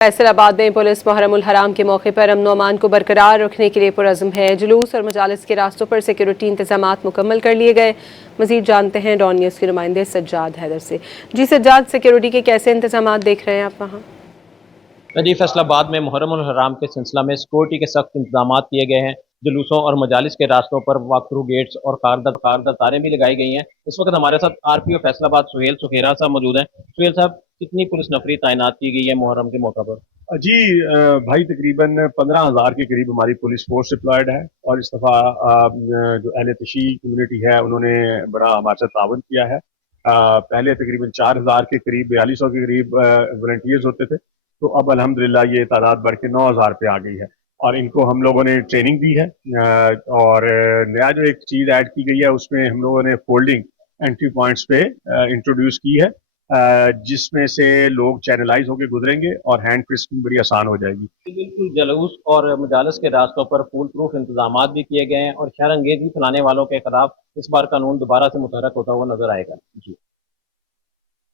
फैसलाबाद में पुलिस मुहर्रमुल हराम के मौके पर अमन अमान को बरकरार रखने के लिए पुरज़्म है। जुलूस और मजालिस के रास्तों पर सिक्योरिटी इंतजामात मुकम्मल कर लिए गए। मजीद जानते हैं डॉन न्यूज़ के नुमाइंदे सज्जाद हैदर से। जी सज्जाद, सिक्योरिटी के कैसे इंतजामात देख रहे हैं आप वहाँ? जी, फैसलाबाद में मुहर्रमुल हराम के सिलसिला में सिक्योरिटी के सख्त इंतजाम किए गए हैं। जुलूसों और मजालिस के रास्तों पर वॉक थ्रू गेट्स और कारदार तारें भी लगाई गई हैं। इस वक्त हमारे साथ RPO फैसलाबाद सुहेल सुखेरा साहब मौजूद हैं। सुहेल साहब, कितनी पुलिस नफरी तैनात की गई है मुहर्रम के मौका पर? जी भाई, तकरीबन 15,000 के करीब हमारी पुलिस फोर्स डिप्लॉयड है। और इस दफ़ा जो अहले तशी कम्युनिटी है उन्होंने बड़ा हमारे साथ ताउन किया है। पहले तकरीबन 4,000 के करीब 4200 के करीब वॉलंटियर्स होते थे, तो अब अल्हम्दुलिल्लाह ये तादाद बढ़ के 9,000 पे आ गई है। और इनको हम लोगों ने ट्रेनिंग दी है। और नया जो एक चीज़ ऐड की गई है उसमें हम लोगों ने फोल्डिंग एंट्री पॉइंट्स पे इंट्रोड्यूस की है, जिसमें से लोग चैनलाइज होकर गुजरेंगे और हैंड फ्रिस्किंग बड़ी आसान हो जाएगी। बिल्कुल, जुलूस और मजालिस के रास्तों पर फूल प्रूफ इंतजाम भी किए गए हैं और शहर अंगेजी फैलाने वालों के खिलाफ इस बार कानून दोबारा से मुतहरक होता हुआ नजर आएगा। जी।